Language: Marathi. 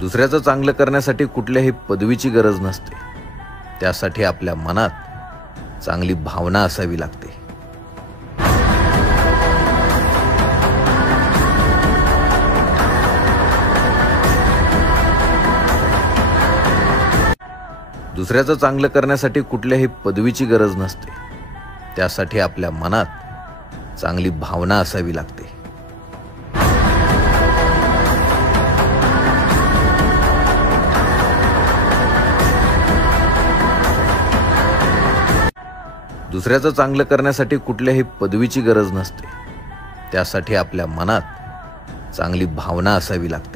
दुसऱ्याचं चांगलं करण्यासाठी कुठल्याही पदवीची गरज नसते. त्यासाठी आपल्या मनात चांगली भावना असावी लागते. दुसऱ्याचं चांगलं करण्यासाठी कुठल्याही पदवीची गरज नसते. त्यासाठी आपल्या मनात चांगली भावना असावी लागते. दुसऱ्याचं चांगलं करण्यासाठी कुठल्याही पदवीची गरज नसते. त्यासाठी आपल्या मनात चांगली भावना असावी लागते.